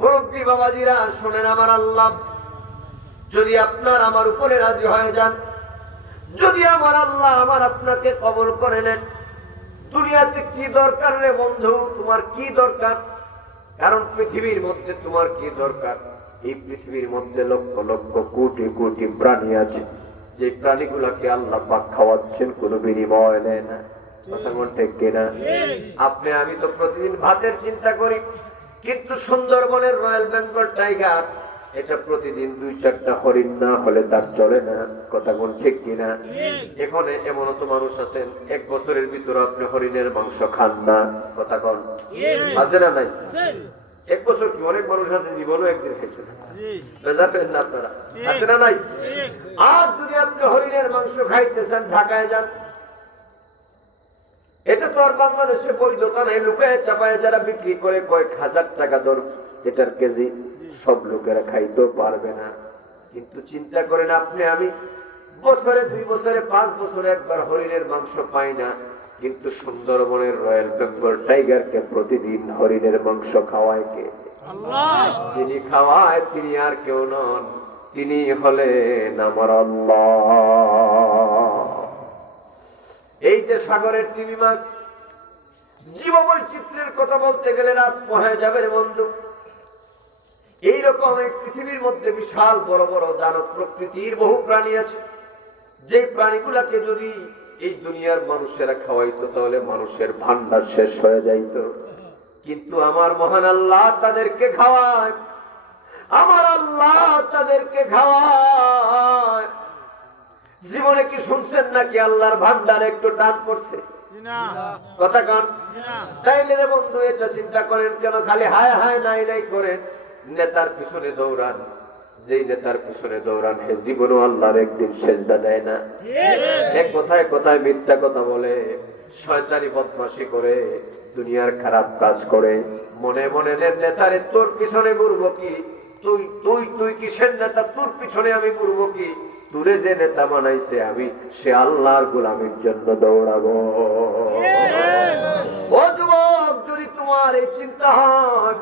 মুরব্বী বাবাজিরা শোনেন, আমার আল্লাহ যদি আপনার আমার উপরে রাজি হয়ে যান, যদি আমার আল্লাহ আমার আপনাকে কবুল করে নেন, দুনিয়াতে কি দরকার রে বন্ধু? তোমার কি দরকার? কারণ পৃথিবীর মধ্যে তোমার কি দরকার? এই পৃথিবীর মধ্যে লক্ষ লক্ষ কোটি কোটি প্রাণী আছে, যে প্রাণীগুলাকে আল্লাহ পাক খাওয়াচ্ছেন, কোনো বিনিময় নেয় না। কথা কোন ঠিক কিনা? আপনি আমি তো প্রতিদিন ভাতের চিন্তা করি, কিন্তু সুন্দরবনের রয়্যাল বেঙ্গল টাইগার এটা প্রতিদিন 2-4টা হরিণ না হলে তার চলে না। কথা কোন ঠিক কিনা? এখানে এমনও তো মানুষ আছেন 1 বছরের ভিতরে আপনি হরিণের মাংস খান না। কথা কোন আছে না নাই? 1 বছর কি অনেক মানুষ আছে জীবনও একদিন খেয়েছে না। আপনারা আছে না নাই? আর যদি আপনি হরিণের মাংস খাইতে চান, ঢাকায় যান। এটা তো আর বাংলাদেশে বই দোকানে লুকায় চাপায় যারা বিক্রি করে কয়েক হাজার টাকা দর এটার কেজি, সব লোকেরা খাইতেও পারবে না। কিন্তু চিন্তা করেন, আপনি আমি বছরে 2 বছরে 5 বছরে একবার হরিণের মাংস পাই না, কিন্তু সুন্দরবনের রয়্যাল বেঙ্গল টাইগারকে প্রতিদিন হরিণের মাংস খাওয়ায় কে? আল্লাহ। যিনি খাওয়ায় তিনি আর কেউ নন, তিনি হলেন আমার আল্লাহ। এই যে সাগরের তিমি মাছ, জীববৈচিত্র্যের কথা বলতে গেলে রাত পোহায় যাবে বন্ধু। এইরকম এক পৃথিবীর মধ্যে বিশাল বড় বড় দানব প্রকৃতির বহু প্রাণী আছে, যে প্রাণীগুলাকে যদি এই দুনিয়ার মানুষেরা খাওয়াইতো তাহলে মানুষের ভান্ডার শেষ হয়ে যাইত। কিন্তু আমার মহান আল্লাহ তাদেরকে খাওয়ায়, আমার আল্লাহ তাদেরকে খাওয়ায়। জীবনে কি শুনছেন নাকি আল্লাহর ভান্ডার একটু টান পড়ছে? কথা কান তাইলে রে বন্ধু এটা চিন্তা করেন, কেন খালি হায় হায় নাই নাই করেন? নেতার পিছনে দৌড়ান, যেই নেতার পিছনে দৌড়ান হে জীবনও আল্লাহর একদিন সেজদা দেয় না। এক কথায় কথায় মিথ্যা কথা বলে, শয়তানি বদমাশি করে, দুনিয়ার খারাপ কাজ করে, মনে মনে নেতারে তোর পিছনে ঘুরবো কি? তুই তুই তুই কিসের নেতা? তোর পিছনে আমি ঘুরবো কি? তুলে যে নেতা বানাইছে আমি, সে আল্লাহর গোলামির জন্য দৌড়াবো। ও যুবক, যদি তোমার এই চিন্তা হয়